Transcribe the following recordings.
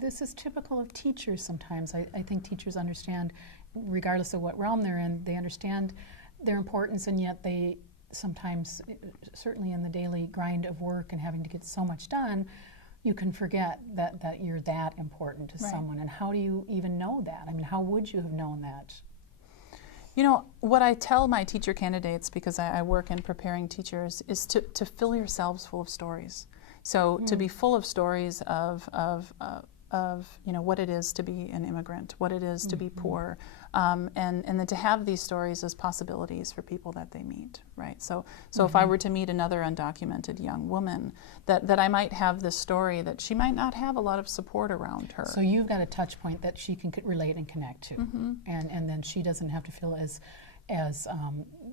this is typical of teachers sometimes. I think teachers understand, regardless of what realm they're in, they understand their importance, and yet they sometimes, certainly in the daily grind of work and having to get so much done, you can forget that you're that important to someone. And how do you even know that? I mean, how would you have known that? You know, what I tell my teacher candidates, because I work in preparing teachers, is to fill yourselves full of stories. So to be full of stories of you know, what it is to be an immigrant, what it is to be poor, and then to have these stories as possibilities for people that they meet, right? So if I were to meet another undocumented young woman, that I might have this story that she might not have a lot of support around her. So you've got a touch point that she can relate and connect to, and then she doesn't have to feel as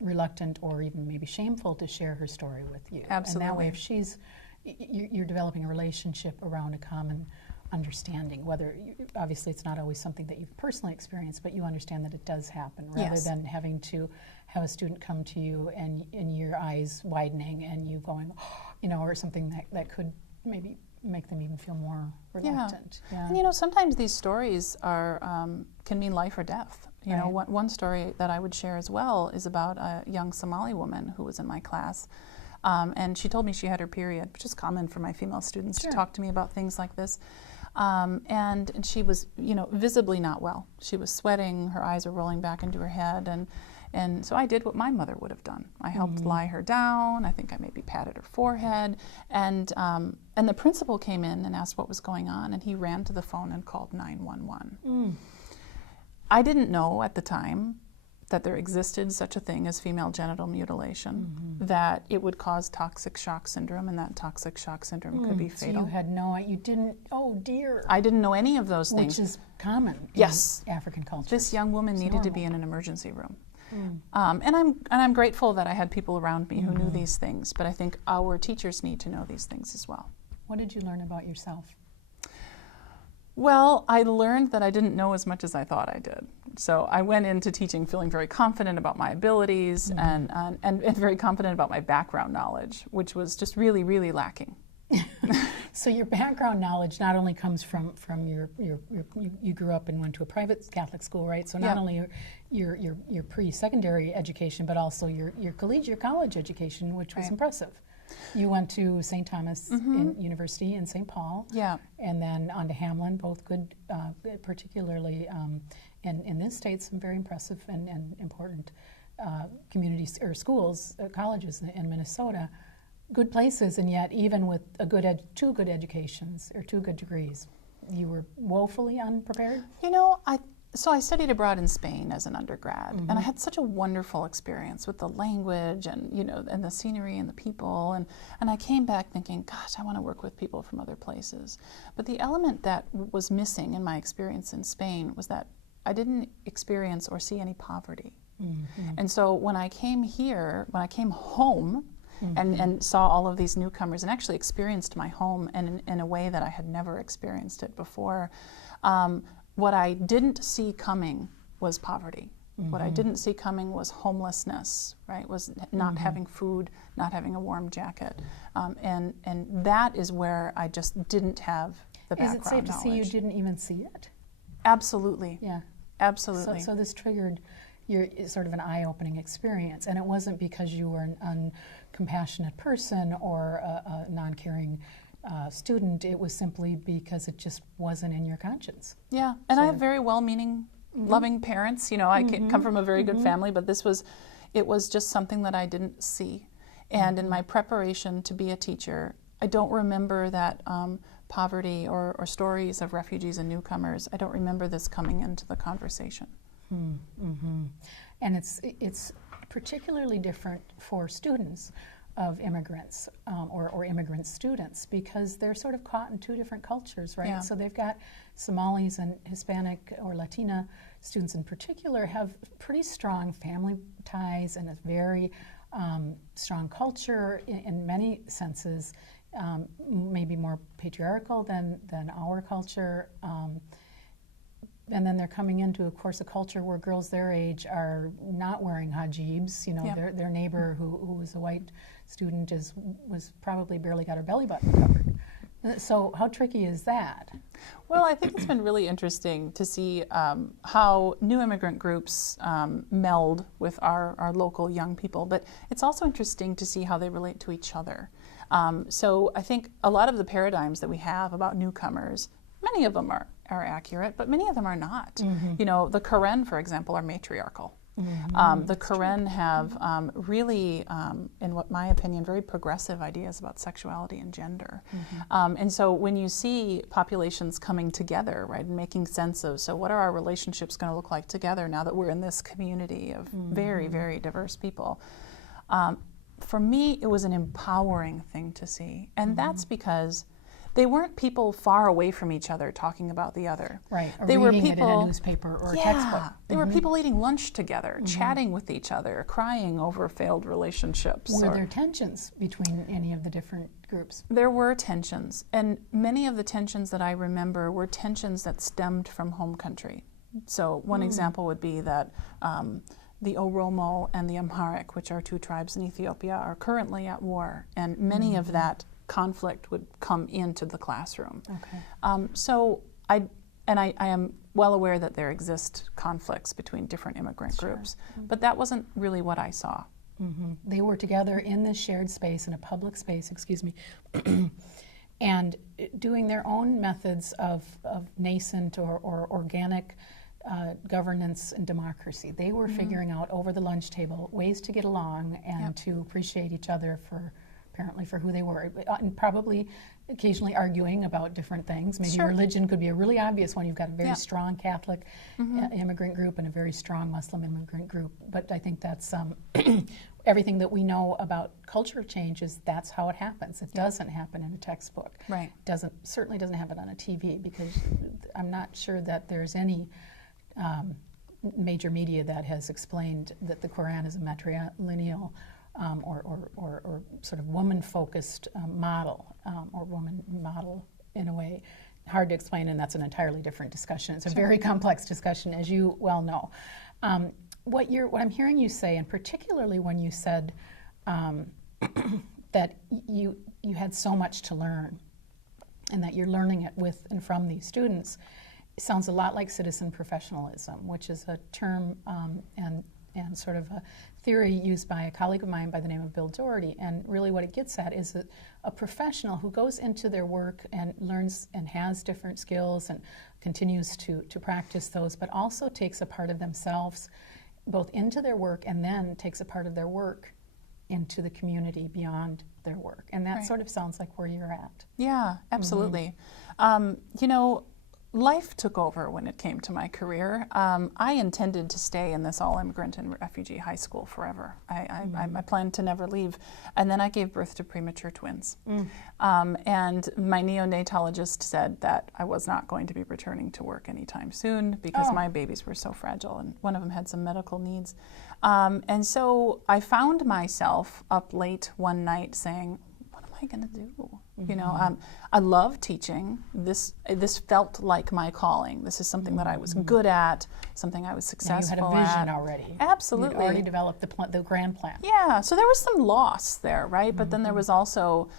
reluctant or even maybe shameful to share her story with you. Absolutely. And that way, if you're developing a relationship around a common understanding, whether, obviously it's not always something that you've personally experienced, but you understand that it does happen, rather than having to have a student come to you and your eyes widening and you going, you know, or something that could maybe make them even feel more reluctant. Yeah. And you know, sometimes these stories are can mean life or death. You know, one story that I would share as well is about a young Somali woman who was in my class. And she told me she had her period, which is common for my female students to talk to me about things like this. And she was, you know, visibly not well. She was sweating, her eyes were rolling back into her head, and so I did what my mother would have done. I helped lie her down. I think I maybe patted her forehead, and the principal came in and asked what was going on, and he ran to the phone and called 911. I didn't know at the time that there existed such a thing as female genital mutilation, that it would cause toxic shock syndrome, and that toxic shock syndrome could be fatal. So you had you didn't, oh dear. I didn't know any of those things. Which is common in African culture. This young woman needed to be in an emergency room. And I'm grateful that I had people around me who knew these things, but I think our teachers need to know these things as well. What did you learn about yourself? Well, I learned that I didn't know as much as I thought I did. So I went into teaching feeling very confident about my abilities and very confident about my background knowledge, which was just really, really lacking. So your background knowledge not only comes from you grew up and went to a private Catholic school, right? So not only your pre-secondary education, but also your college education, which was impressive. You went to St. Thomas University in St. Paul, and then on to Hamlin, both good, particularly in this state, some very impressive and important communities or schools, colleges in Minnesota. Good places, and yet even with two good educations or two good degrees, you were woefully unprepared? You know, So I studied abroad in Spain as an undergrad, and I had such a wonderful experience with the language and, you know, and the scenery and the people, and I came back thinking, gosh, I want to work with people from other places. But the element that was missing in my experience in Spain was that I didn't experience or see any poverty. And so when I came here, when I came home and saw all of these newcomers and actually experienced my home in a way that I had never experienced it before, what I didn't see coming was poverty. What I didn't see coming was homelessness, right? Was not having food, not having a warm jacket. And that is where I just didn't have the background knowledge. Is it safe to say you didn't even see it? Absolutely. Yeah. Absolutely. So this triggered your sort of an eye-opening experience, and it wasn't because you were an uncompassionate person or a non-caring student. It was simply because it just wasn't in your conscience. Yeah, and I have very well-meaning, loving parents. You know, I come from a very good family, but it was just something that I didn't see. And in my preparation to be a teacher, I don't remember that poverty or stories of refugees and newcomers. I don't remember this coming into the conversation. And it's particularly different for students of immigrants or immigrant students, because they're sort of caught in two different cultures, right? Yeah. So they've got Somalis and Hispanic or Latina students in particular have pretty strong family ties and a very strong culture in many senses, maybe more patriarchal than our culture. And then they're coming into, of course, a culture where girls their age are not wearing hijabs. You know, their neighbor who was a white student was probably barely got her belly button covered. So how tricky is that? Well, I think it's been really interesting to see how new immigrant groups meld with our local young people, but it's also interesting to see how they relate to each other. So I think a lot of the paradigms that we have about newcomers, many of them are accurate, but many of them are not. You know, the Karen, for example, are matriarchal. The Karen have really, in what my opinion, very progressive ideas about sexuality and gender. And so when you see populations coming together, right, and making sense of, so what are our relationships going to look like together now that we're in this community of very, very diverse people? For me, it was an empowering thing to see. And that's because they weren't people far away from each other talking about the other. Right, or they were reading people, it in a newspaper or a textbook. They were people eating lunch together, chatting with each other, crying over failed relationships. Were there tensions between any of the different groups? There were tensions, and many of the tensions that I remember were tensions that stemmed from home country. So one example would be that the Oromo and the Amharic, which are two tribes in Ethiopia, are currently at war, and many of that conflict would come into the classroom. Okay. So I am well aware that there exist conflicts between different immigrant groups, but that wasn't really what I saw. They were together in this shared space, in a public space, excuse me, and doing their own methods of nascent or organic governance and democracy. They were figuring out over the lunch table ways to get along and to appreciate each other apparently for who they were, and probably occasionally arguing about different things. Maybe religion could be a really obvious one. You've got a very strong Catholic immigrant group and a very strong Muslim immigrant group. But I think that's everything that we know about culture change is that's how it happens. It doesn't happen in a textbook. Right. Certainly doesn't happen on a TV, because I'm not sure that there's any major media that has explained that the Quran is a matrilineal or sort of woman-focused model, or woman model in a way. Hard to explain, and that's an entirely different discussion. It's a very complex discussion, as you well know. What I'm hearing you say, and particularly when you said that you had so much to learn, and that you're learning it with and from these students, it sounds a lot like citizen professionalism, which is a term and sort of a theory used by a colleague of mine by the name of Bill Doherty. And really what it gets at is a professional who goes into their work and learns and has different skills and continues to practice those, but also takes a part of themselves both into their work and then takes a part of their work into the community beyond their work. And that sort of sounds like where you're at. Yeah, absolutely. You know, life took over when it came to my career. I intended to stay in this all-immigrant and refugee high school forever. I planned to never leave. And then I gave birth to premature twins. And my neonatologist said that I was not going to be returning to work anytime soon because my babies were so fragile, and one of them had some medical needs. And so I found myself up late one night saying, what am I going to do? You know, I love teaching. This felt like my calling. This is something that I was good at, something I was successful at. You had a vision already. Absolutely. You'd already developed the grand plan. Yeah, so there was some loss there, right? But then there was also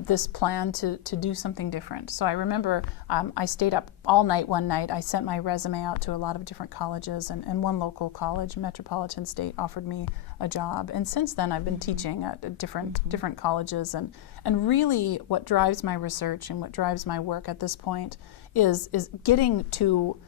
this plan to do something different. So I remember I stayed up all night one night. I sent my resume out to a lot of different colleges, and one local college, Metropolitan State, offered me a job. And since then I've been teaching at different colleges, and really what drives my research and what drives my work at this point is getting to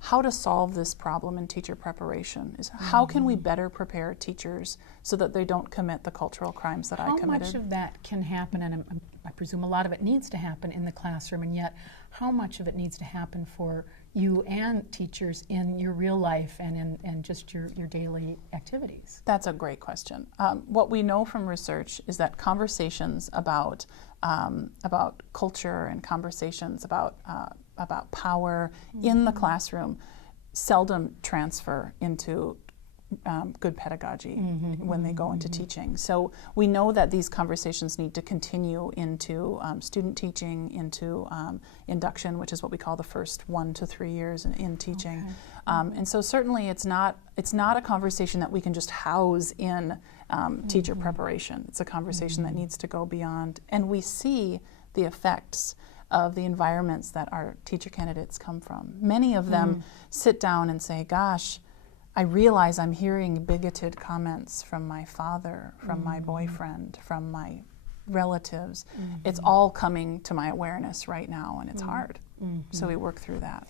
how to solve this problem in teacher preparation. Is how can we better prepare teachers so that they don't commit the cultural crimes that I committed? How much of that can happen, and I presume a lot of it needs to happen in the classroom, and yet how much of it needs to happen for you and teachers in your real life and in just your daily activities? That's a great question. What we know from research is that conversations about culture and conversations about power in the classroom seldom transfer into good pedagogy when they go into teaching. So we know that these conversations need to continue into student teaching, into induction, which is what we call the first 1 to 3 years in teaching. And so certainly it's not a conversation that we can just house in teacher preparation. It's a conversation that needs to go beyond. And we see the effects of the environments that our teacher candidates come from. Many of them sit down and say, gosh, I realize I'm hearing bigoted comments from my father, from my boyfriend, from my relatives. It's all coming to my awareness right now, and it's hard. So we work through that.